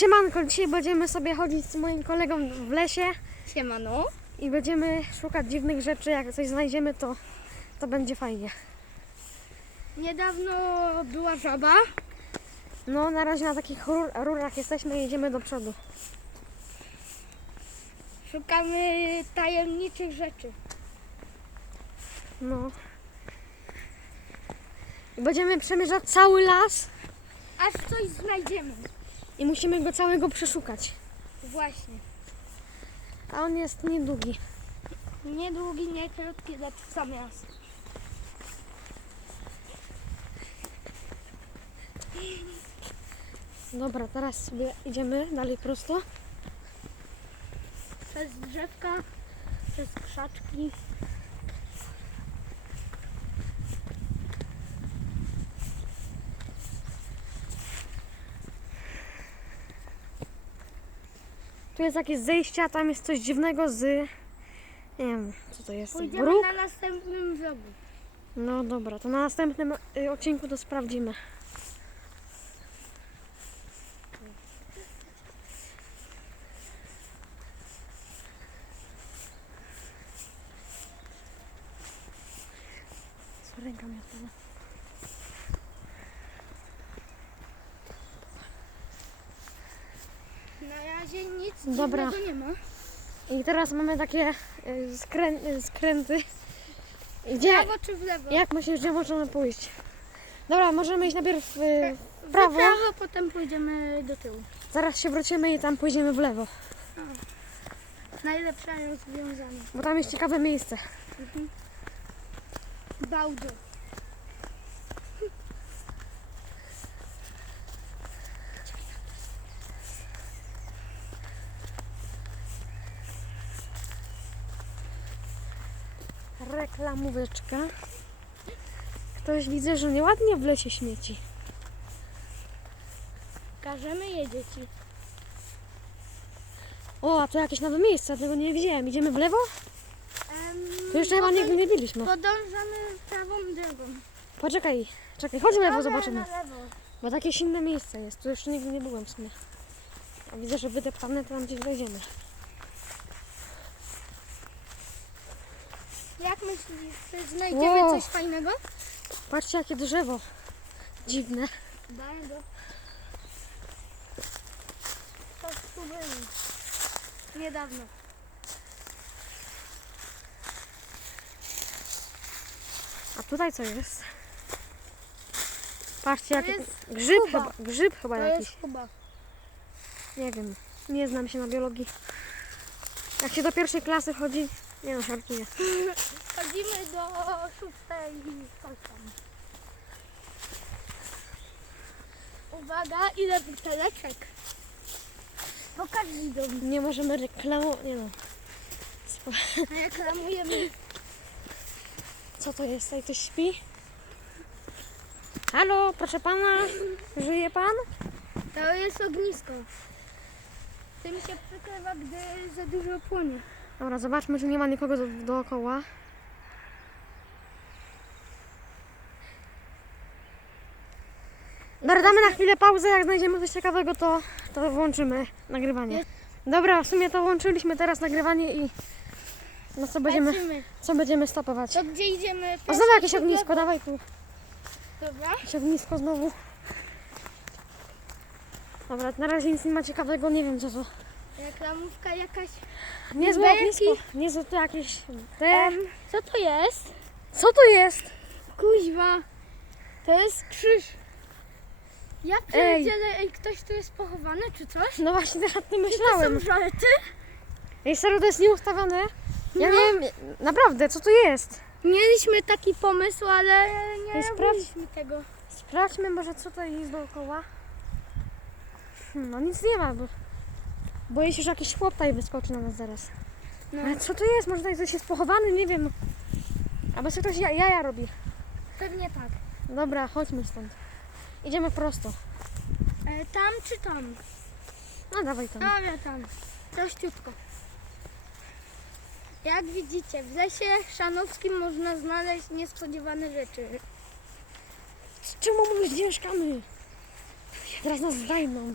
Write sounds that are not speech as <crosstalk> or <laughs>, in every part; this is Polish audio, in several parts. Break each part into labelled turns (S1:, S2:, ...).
S1: Siemanko, dzisiaj będziemy sobie chodzić z moim kolegą w lesie Siemano. i będziemy szukać dziwnych rzeczy. Jak coś znajdziemy, to, to będzie fajnie.
S2: Niedawno była żaba.
S1: No, na razie na takich rur, rurach jesteśmy i jedziemy do przodu.
S2: Szukamy tajemniczych rzeczy. No.
S1: I będziemy przemierzać cały las
S2: Aż coś znajdziemy.
S1: I musimy go całego przeszukać. Właśnie. A on jest niedługi.
S2: Niedługi, nie krótki, lecz w sam raz.
S1: Dobra, teraz sobie idziemy dalej prosto.
S2: Przez drzewka, przez krzaczki.
S1: Tu jest jakieś zejście, a tam jest coś dziwnego z... Nie wiem, co to jest. Pójdziemy Bruk?
S2: na następnym vlogu.
S1: No dobra, to na następnym y, odcinku to sprawdzimy. Co ręka mi odpada?
S2: Na razie nic Dobra. nie ma.
S1: I teraz mamy takie y, skrę, y, skręty.
S2: Gdzie, Prawo czy w lewo?
S1: jak myślisz, gdzie możemy pójść? Dobra, możemy iść najpierw y, w prawo,
S2: prawo, potem pójdziemy do tyłu.
S1: zaraz się wrócimy i tam pójdziemy w lewo,
S2: Najlepsze rozwiązanie.
S1: bo tam jest ciekawe miejsce. Bałdo. Reklamóweczka. Ktoś widzę, że nieładnie w lesie śmieci.
S2: Każemy je dzieci.
S1: O, a to jakieś nowe miejsce, tego nie widziałem. Idziemy w lewo? To jeszcze chyba nigdy nie byliśmy.
S2: Podążamy prawą drogą.
S1: Poczekaj, czekaj, chodźmy w lewo, zobaczymy. Na lewo. Bo jakieś inne miejsce jest, tu jeszcze nigdy nie byłem w sumie. A widzę, że wydeptane, to tam gdzieś dojdziemy.
S2: Jak myślisz, czy znajdziemy Wow. coś fajnego?
S1: Patrzcie, jakie drzewo. Dziwne.
S2: Daj go. Coś tu było. Niedawno.
S1: A tutaj co jest? Patrzcie, jaki jest grzyb kuba. chyba, grzyb chyba To jakiś. jest chyba. Nie wiem, nie znam się na biologii. Jak się do pierwszej klasy chodzi, nie no, żartuję.
S2: Chodzimy do szóstej i coś tam. Uwaga, ile buteleczek. Pokaż widom.
S1: Nie możemy reklamować, nie no.
S2: Spo- Reklamujemy.
S1: Co to jest? Tutaj ktoś śpi? Halo, proszę pana, żyje pan?
S2: To jest ognisko. Tym się przykrywa, gdy za dużo płonie.
S1: Dobra, zobaczmy, czy nie ma nikogo do, dookoła. Dobra, damy na chwilę pauzę, jak znajdziemy coś ciekawego, to, to włączymy nagrywanie. Dobra, w sumie to włączyliśmy teraz nagrywanie i no co będziemy, co będziemy stopować.
S2: To gdzie idziemy? O,
S1: znowu jakieś ognisko, dawaj tu. Dobra. Jakieś ognisko znowu. Dobra, na razie nic nie ma ciekawego, nie wiem co to.
S2: Reklamówka jakaś.
S1: Niezłe Belki. ognisko, niezłe to jakieś te... Em,
S2: co to jest?
S1: Co to jest?
S2: Kuźwa. To jest krzyż. Ja pierdzielę, ej, ktoś tu jest pochowany czy coś?
S1: No właśnie <laughs> teraz tym To myślałem. są żarty? Ej, serio, to jest nieustawione? Ja No. nie wiem, naprawdę, co to jest?
S2: Mieliśmy taki pomysł, ale nie Ej, robiliśmy tego.
S1: Sprawdźmy może, co to jest dookoła. Hmm, no nic nie ma, bo boję się, że jakiś chłop tutaj wyskoczy na nas zaraz. No, Ale co to jest? Może tutaj coś jest pochowany? Nie wiem. Albo sobie ktoś ja- jaja robi. pewnie tak. Dobra, chodźmy stąd. Idziemy prosto.
S2: E, tam czy tam? No dawaj tam. Dobra, tam. Prościutko. Jak widzicie, w lesie szanowskim można znaleźć niespodziewane rzeczy.
S1: Czemu my gdzie mieszkamy? Teraz nas zdejmą.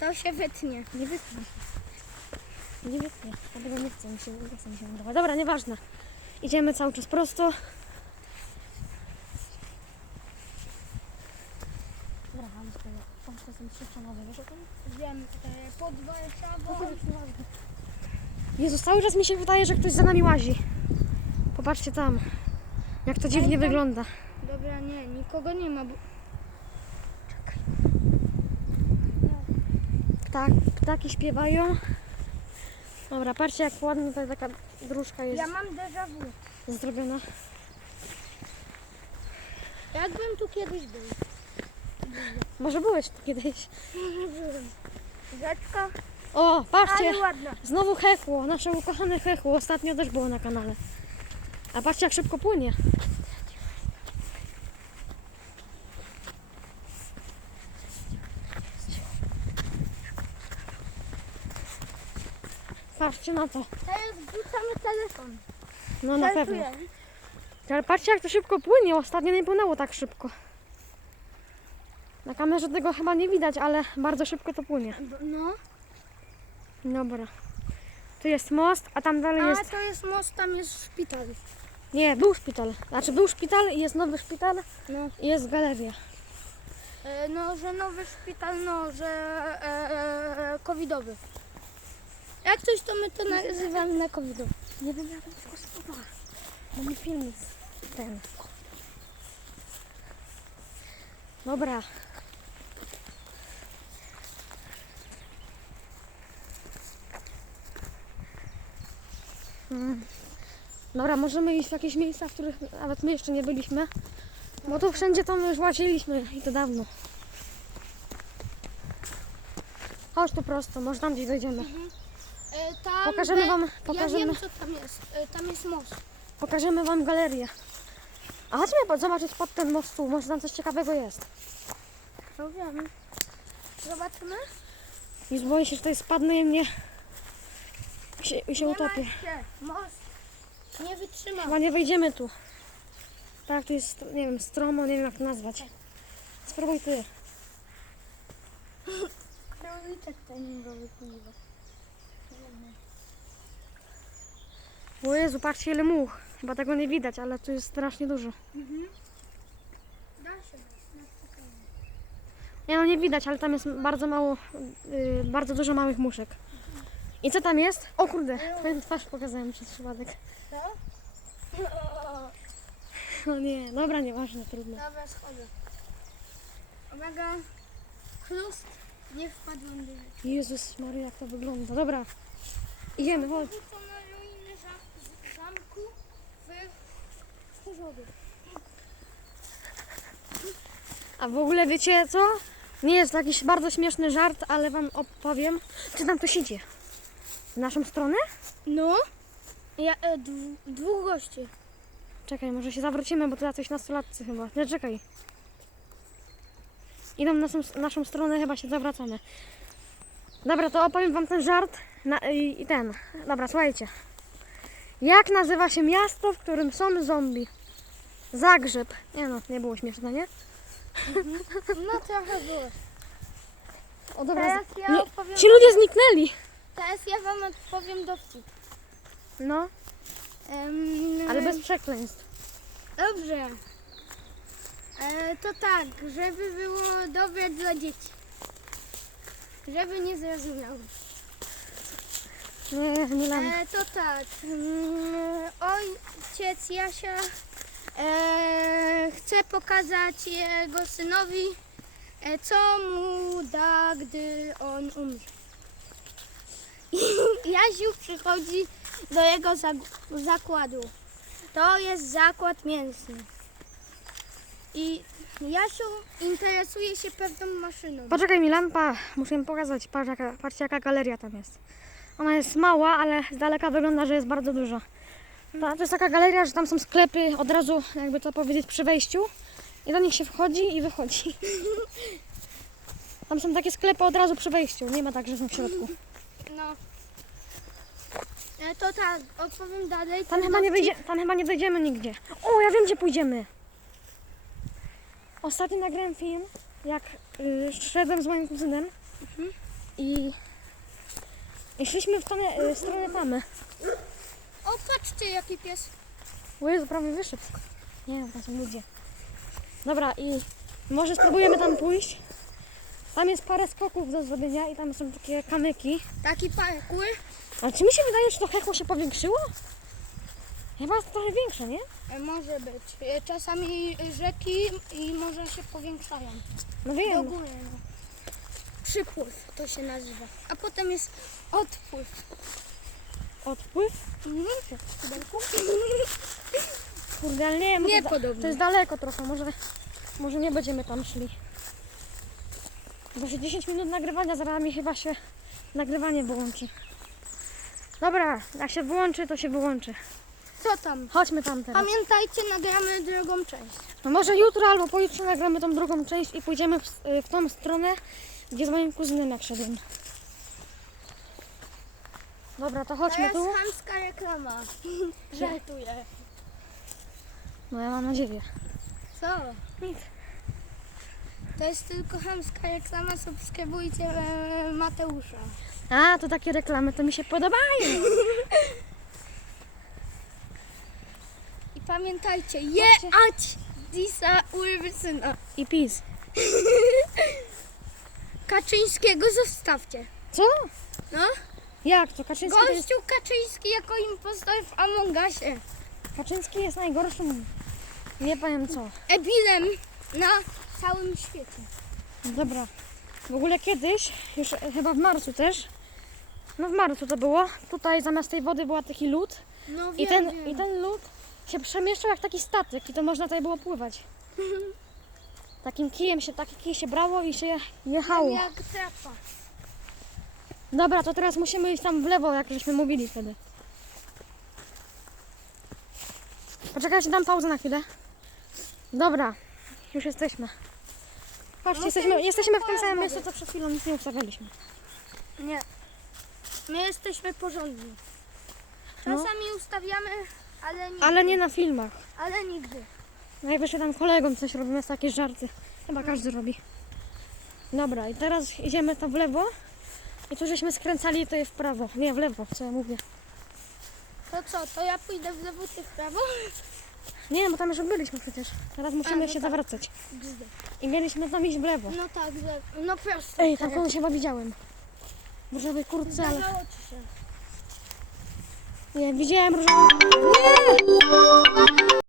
S2: To się wytnie. Nie wytnę.
S1: Nie wytnę. Ja tego nie chcę, mi się, nie chcę mi się wędrować. Dobra, nieważne. Idziemy cały czas prosto. Dobra, ale spokojnie. Tam to są trzy wiesz o tym? Wiem, e, pod Warszawą. Jezus, cały czas mi się wydaje, że ktoś za nami łazi. Popatrzcie tam. Jak to dziwnie tam- wygląda.
S2: Dobra, nie, nikogo nie ma. Bo...
S1: Ptak, ptaki śpiewają. Dobra, patrzcie jak ładnie tutaj taka dróżka jest
S2: Ja mam déjà vu. zrobiona. Jakbym tu kiedyś był.
S1: Może byłeś tu kiedyś. Rzeczka, O, patrzcie! ale ładna. Znowu hechło, nasze ukochane hechło. Ostatnio też było na kanale. A patrzcie jak szybko płynie. Patrzcie na to.
S2: Teraz wrzucamy telefon.
S1: No na pewno. Ale patrzcie jak to szybko płynie. Ostatnio nie płynęło tak szybko. Na kamerze tego chyba nie widać, ale bardzo szybko to płynie. No. Dobra. Tu jest most, a tam dalej A
S2: jest... to jest most, tam jest szpital.
S1: Nie, był szpital. Znaczy był szpital i jest nowy szpital No. i jest galeria.
S2: E, no, że nowy szpital, no, że e, e, e, covidowy. Jak coś, to my to nazywamy na covidowy.
S1: Nie wiem, jak to słowa. Mamy film z ten. Dobra. Mm. Dobra, możemy iść w jakieś miejsca, w których nawet my jeszcze nie byliśmy. Bo tu wszędzie tam już łaziliśmy i to dawno. Chodź tu prosto, może tam gdzieś dojdziemy. E, tam Pokażemy wam, Ja
S2: pokażemy. wiem, co tam jest. E, tam jest most.
S1: Pokażemy Wam galerię. A chodźmy pod- zobaczyć pod ten most tu, może tam coś ciekawego jest.
S2: No wiem. Zobaczymy?
S1: Już boję się, że tutaj spadnę i mnie i się, i się nie utopię.
S2: się. Most nie wytrzyma. Chyba
S1: nie wejdziemy tu. Tak, tu jest, nie wiem, stromo, nie wiem jak to nazwać. Spróbuj ty.
S2: <laughs> Króliczek ten go wypływa.
S1: O Jezu, patrzcie ile much. Chyba tego nie widać, ale tu jest strasznie dużo. Mhm.
S2: Da się. na spokojnie.
S1: Nie no, nie widać, ale tam jest bardzo mało, yy, bardzo dużo małych muszek. I co tam jest? O kurde, twoją twarz pokazałem przez przypadek. Co? No nie, dobra, nieważne, trudno.
S2: Dobra, schodzę. Uwaga. Chrust. Nie wpadłem do.
S1: Jezus Maria, jak to wygląda. Dobra, idziemy, chodź. To
S2: na ruiny zam- zamku
S1: A w ogóle wiecie co? Nie jest to jakiś bardzo śmieszny żart, ale wam opowiem. Czy tam ktoś idzie? W naszą stronę?
S2: No. Ja, e, dw- dwóch gości.
S1: Czekaj, może się zawrócimy, bo to jacyś nastolatcy chyba. Nie, czekaj. Idą na naszą, naszą stronę, chyba się zawracamy. Dobra, to opowiem wam ten żart na, i, i ten. Dobra, słuchajcie. Jak nazywa się miasto, w którym są zombie? Zagrzeb. Nie no, nie było śmieszne, nie?
S2: No trochę było. O, dobra. Teraz ja nie, ci
S1: ludzie zniknęli.
S2: Teraz ja wam odpowiem dowcip.
S1: No, Em, ale bez przekleństw.
S2: Dobrze. E, to tak, żeby było dobre dla dzieci. Żeby nie zrozumiały.
S1: Nie, nie lamy. E,
S2: to tak. mm, Ojciec Jasia e, chce pokazać jego synowi, e, co mu da, gdy on umrze. I <laughs> Jasiu przychodzi do jego zakładu. To jest zakład mięsny. I Jasiu interesuje się pewną maszyną.
S1: Poczekaj Milan, pa, muszę im pokazać. Patrz jaka, patrzcie jaka galeria tam jest. Ona jest mała, ale z daleka wygląda, że jest bardzo duża. To, to jest taka galeria, że tam są sklepy od razu, jakby to powiedzieć, przy wejściu. I do nich się wchodzi i wychodzi. Tam są takie sklepy od razu przy wejściu, nie ma tak, że są w środku. No.
S2: E, to tak, odpowiem dalej.
S1: Tam chyba nie, wyjdzie, tam chyba nie dojdziemy nigdzie. O, ja wiem gdzie pójdziemy. Ostatnio nagrałem film, jak y, szedłem z moim kuzynem i, i szliśmy w stronę, y, w stronę tamy.
S2: Patrzcie jaki pies.
S1: O Jezu, prawie wyszedł. Nie, tam są ludzie. Dobra, i może spróbujemy tam pójść. Tam jest parę skoków do zrobienia i tam są takie kamyki.
S2: Taki parkour.
S1: Ale czy mi się wydaje, że to hekło się powiększyło? Chyba jest trochę większe, nie?
S2: E, Może być. E, Czasami rzeki i może się powiększają. No Do wiem. góry. No. Przypływ to się nazywa. A potem jest odpływ.
S1: Odpływ? Kurde, nie wiem. bo to, da- Niepodobne. to jest daleko trochę, może, może nie będziemy tam szli. Bo się 10 minut nagrywania, zaraz mi chyba się nagrywanie wyłączy. Dobra, jak się wyłączy, to się wyłączy. Co tam? Chodźmy tam teraz.
S2: Pamiętajcie, nagramy drugą część.
S1: No może jutro albo pojutrze nagramy tą drugą część i pójdziemy w, w tą stronę, gdzie z moim kuzynem jak szedłem. Dobra, to To chodźmy jest
S2: tu. chamska reklama. <laughs> Żartuję.
S1: No ja mam nadzieję.
S2: Co? Nic. To jest tylko chamska reklama. Subskrybujcie e, Mateusza.
S1: A, to takie reklamy, to mi się podobają. <laughs>
S2: I pamiętajcie, je ać disa urwysyna.
S1: I PiS. <laughs>
S2: Kaczyńskiego zostawcie. Co? No, Jak to? Kaczyński, to jest, gościu Kaczyński jako impostor w Among Usie.
S1: Kaczyński jest najgorszym. Nie powiem co.
S2: Ebilem na całym świecie.
S1: Dobra. W ogóle kiedyś, już chyba w marcu też, no w marcu to było, tutaj zamiast tej wody była taki lód No i ten, i ten lód się przemieszczał jak taki statek i to można tutaj było pływać. <laughs> Takim kijem się, taki kij się brało i się jechało.
S2: Jak trapa.
S1: Dobra, to teraz musimy iść tam w lewo, jak żeśmy mówili wtedy. Poczekajcie, dam pauzę na chwilę. Dobra, już jesteśmy. Patrzcie, No jesteśmy, jesteśmy w tym samym miejscu, co przed chwilą, nic nie ustawialiśmy.
S2: Nie. My jesteśmy porządni. No. Czasami ustawiamy, ale nigdy.
S1: Ale nie na filmach.
S2: Ale nigdy.
S1: Najwyżej tam kolegom coś robimy, jest takie żarty. Chyba każdy robi. Dobra, i teraz idziemy to w lewo. I tu żeśmy skręcali, to jest w prawo. Nie, w lewo, co ja mówię.
S2: To co, to ja pójdę w lewo, ty w prawo?
S1: Nie, bo tam już byliśmy przecież. Teraz musimy no się tak. zawracać. I mieliśmy tam iść w lewo.
S2: No tak, w lewo. No prosto.
S1: Ej, tam kogoś chyba widziałem. W różowej kurtce, ale... Zdarzało ci się. Nie, widziałem różową...